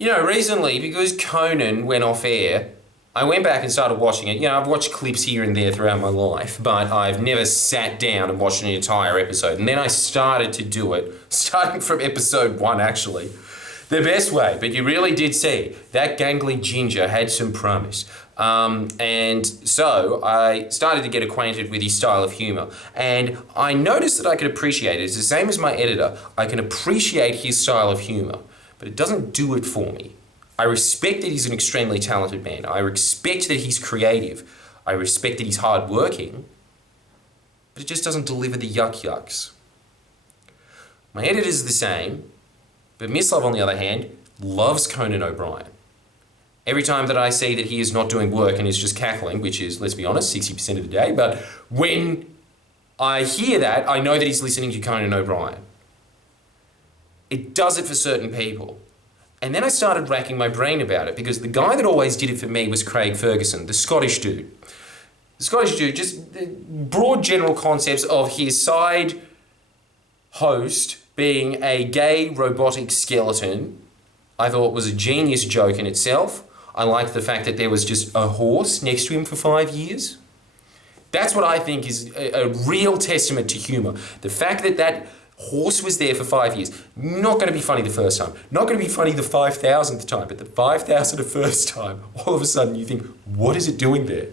Recently, because Conan went off air, I went back and started watching it. I've watched clips here and there throughout my life, but I've never sat down and watched an entire episode. And then I started to do it, starting from episode 1, actually. The best way, but you really did see that gangly ginger had some promise. And so I started to get acquainted with his style of humour. And I noticed that I could appreciate it. It's the same as my editor. I can appreciate his style of humour, but it doesn't do it for me. I respect that he's an extremely talented man. I respect that he's creative. I respect that he's hardworking, but it just doesn't deliver the yucks. My editor's the same, but Mislav, on the other hand, loves Conan O'Brien. Every time that I see that he is not doing work and is just cackling, which is, let's be honest, 60% of the day, but when I hear that, I know that he's listening to Conan O'Brien. It does it for certain people. And then I started racking my brain about it, because the guy that always did it for me was Craig Ferguson, the Scottish dude. The Scottish dude, just the broad general concepts of his side host being a gay robotic skeleton, I thought was a genius joke in itself. I liked the fact that there was just a horse next to him for 5 years. That's what I think is a real testament to humour. The fact that that horse was there for 5 years. Not going to be funny the first time. Not going to be funny the 5,000th time, but the 5,001st time, all of a sudden you think, what is it doing there?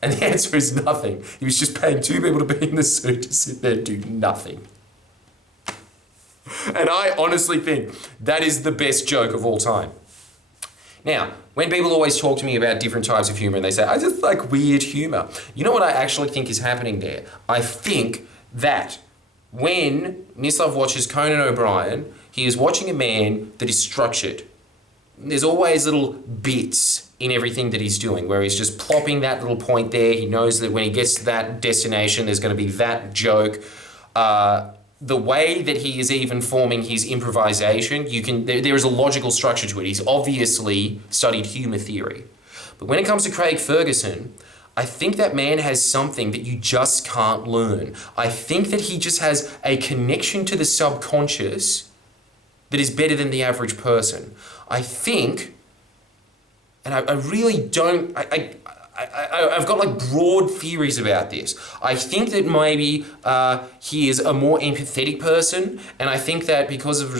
And the answer is nothing. He was just paying 2 people to be in the suit to sit there and do nothing. And I honestly think that is the best joke of all time. Now, when people always talk to me about different types of humour and they say, I just like weird humour, you know what I actually think is happening there? I think that when Mislav watches Conan O'Brien, he is watching a man that is structured. There's always little bits in everything that he's doing where he's just plopping that little point there. He knows that when he gets to that destination, there's going to be that joke. The way that he is even forming his improvisation, there is a logical structure to it. He's obviously studied humour theory. But when it comes to Craig Ferguson, I think that man has something that you just can't learn. I think that he just has a connection to the subconscious that is better than the average person. I think, and I really don't, I've got like broad theories about this. I think that maybe he is a more empathetic person, and I think that because of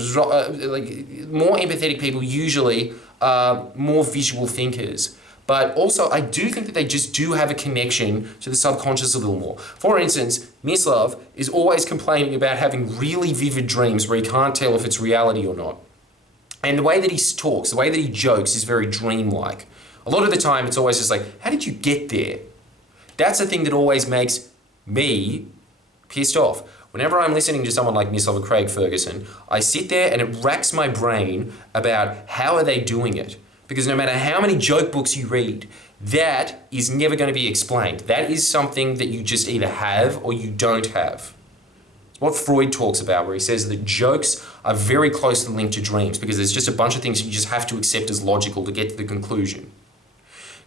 more empathetic people usually are more visual thinkers. But also, I do think that they just do have a connection to the subconscious a little more. For instance, Mislav is always complaining about having really vivid dreams where he can't tell if it's reality or not. And the way that he talks, the way that he jokes is very dreamlike. A lot of the time, it's always just like, how did you get there? That's the thing that always makes me pissed off. Whenever I'm listening to someone like Mislav or Craig Ferguson, I sit there and it racks my brain about how are they doing it. Because no matter how many joke books you read, that is never going to be explained. That is something that you just either have or you don't have. It's what Freud talks about, where he says that jokes are very closely linked to dreams because there's just a bunch of things you just have to accept as logical to get to the conclusion.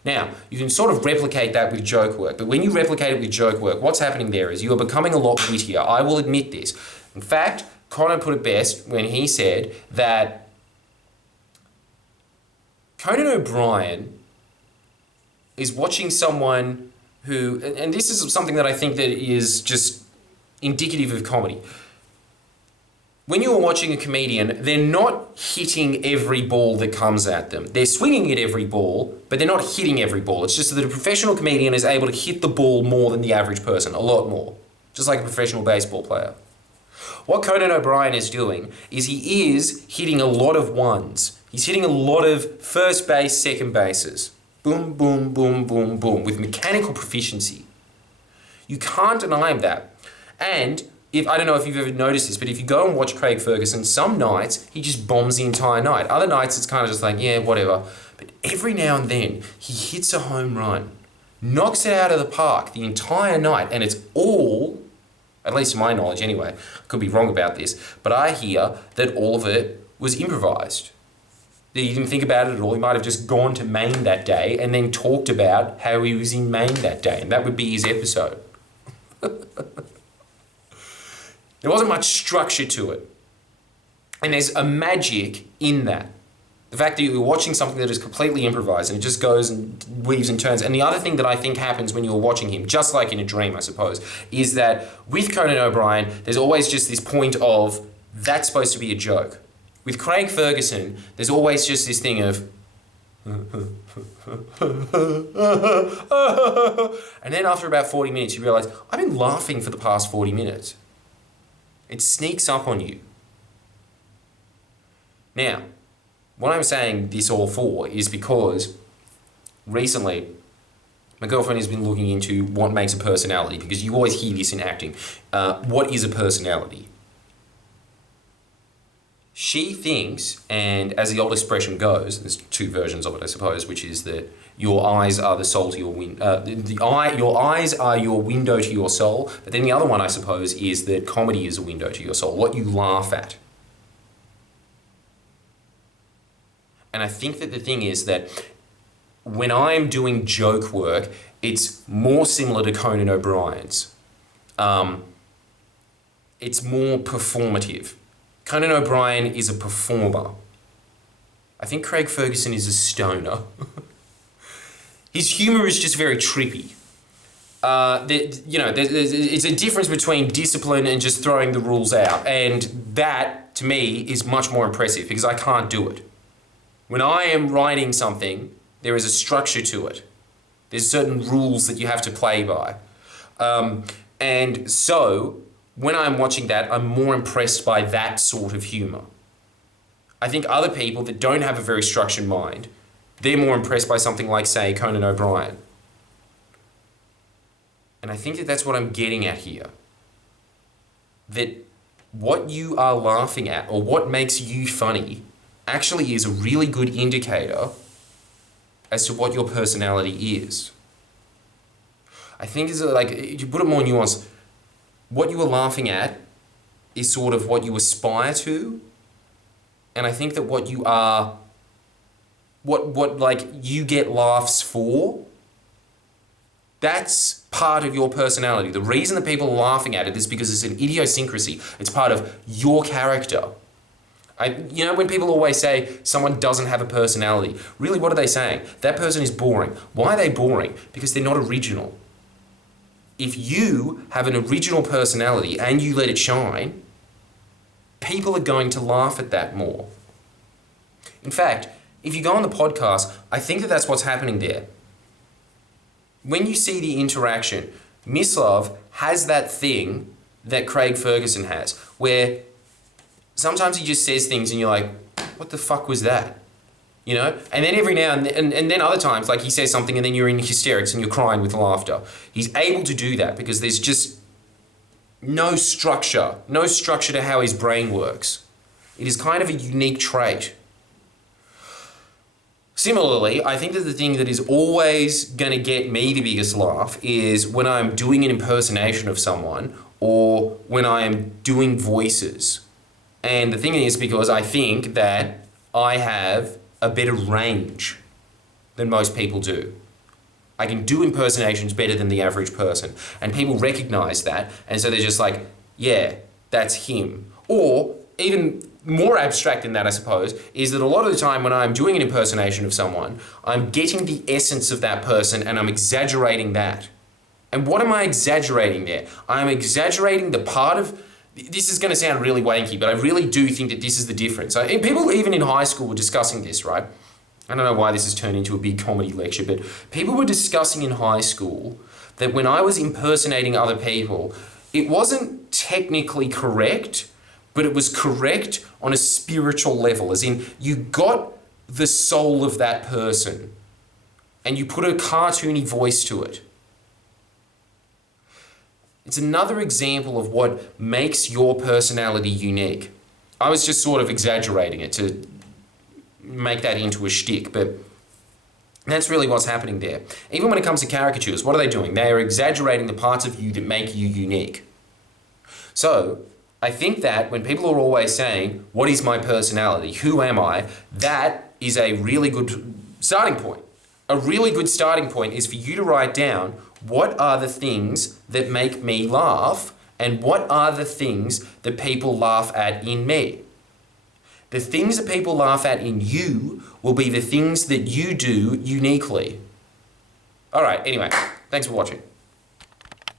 Now, you can sort of replicate that with joke work, but when you replicate it with joke work, what's happening there is you are becoming a lot wittier. I will admit this. In fact, Conan put it best when he said that Conan O'Brien is watching someone who, and this is something that I think that is just indicative of comedy. When you are watching a comedian, they're not hitting every ball that comes at them. They're swinging at every ball, but they're not hitting every ball. It's just that a professional comedian is able to hit the ball more than the average person, a lot more. Just like a professional baseball player. What Conan O'Brien is doing is he is hitting a lot of ones. He's hitting a lot of first base, second bases. Boom, boom, boom, boom, boom, with mechanical proficiency. You can't deny him that. And I don't know if you've ever noticed this, but if you go and watch Craig Ferguson, some nights he just bombs the entire night. Other nights it's kind of just like, yeah, whatever. But every now and then he hits a home run, knocks it out of the park the entire night, and it's all, at least to my knowledge anyway, I could be wrong about this, but I hear that all of it was improvised. That he didn't think about it at all. He might have just gone to Maine that day and then talked about how he was in Maine that day, and that would be his episode. There wasn't much structure to it. And there's a magic in that. The fact that you're watching something that is completely improvised and it just goes and weaves and turns. And the other thing that I think happens when you're watching him, just like in a dream, I suppose, is that with Conan O'Brien, there's always just this point of, that's supposed to be a joke. With Craig Ferguson, there's always just this thing of, and then after about 40 minutes, you realise, I've been laughing for the past 40 minutes. It sneaks up on you. Now, what I'm saying this all for is because recently my girlfriend has been looking into what makes a personality, because you always hear this in acting. What is a personality? She thinks, and as the old expression goes, there's two versions of it, I suppose, which is that your eyes are the soul to your your eyes are your window to your soul. But then the other one, I suppose, is that comedy is a window to your soul, what you laugh at. And I think that the thing is that when I'm doing joke work, it's more similar to Conan O'Brien's. It's more performative. Conan O'Brien is a performer. I think Craig Ferguson is a stoner. His humour is just very trippy. It's a difference between discipline and just throwing the rules out. And that, to me, is much more impressive because I can't do it. When I am writing something, there is a structure to it. There's certain rules that you have to play by. And so, when I'm watching that, I'm more impressed by that sort of humour. I think other people that don't have a very structured mind, they're more impressed by something like, say, Conan O'Brien. And I think that that's what I'm getting at here. That what you are laughing at, or what makes you funny, actually is a really good indicator as to what your personality is. I think is like, you put it more nuanced, what you are laughing at is sort of what you aspire to, and I think that what you are, what like you get laughs for, that's part of your personality. The reason that people are laughing at it is because it's an idiosyncrasy. It's part of your character. When people always say someone doesn't have a personality, really what are they saying? That person is boring. Why are they boring? Because they're not original. If you have an original personality and you let it shine, people are going to laugh at that more. In fact, if you go on the podcast, I think that that's what's happening there. When you see the interaction, Mislav has that thing that Craig Ferguson has, where sometimes he just says things and you're like, what the fuck was that? You know? And then every now and then other times, like he says something and then you're in hysterics and you're crying with laughter. He's able to do that because there's just no structure to how his brain works. It is kind of a unique trait. Similarly, I think that the thing that is always going to get me the biggest laugh is when I'm doing an impersonation of someone or when I'm doing voices. And the thing is because I think that I have a better range than most people do. I can do impersonations better than the average person. And people recognize that, and so they're just like, yeah, that's him. Or even more abstract than that, I suppose, is that a lot of the time when I'm doing an impersonation of someone, I'm getting the essence of that person and I'm exaggerating that. And what am I exaggerating there? I'm exaggerating the part of, this is going to sound really wanky, but I really do think that this is the difference. People even in high school were discussing this, right? I don't know why this has turned into a big comedy lecture, but people were discussing in high school that when I was impersonating other people, it wasn't technically correct, but it was correct on a spiritual level, as in you got the soul of that person and you put a cartoony voice to it. It's another example of what makes your personality unique. I was just sort of exaggerating it to make that into a shtick, but that's really what's happening there. Even when it comes to caricatures, what are they doing? They are exaggerating the parts of you that make you unique. So, I think that when people are always saying, what is my personality? Who am I? That is a really good starting point. A really good starting point is for you to write down what are the things that make me laugh and what are the things that people laugh at in me. The things that people laugh at in you will be the things that you do uniquely. All right, anyway, thanks for watching.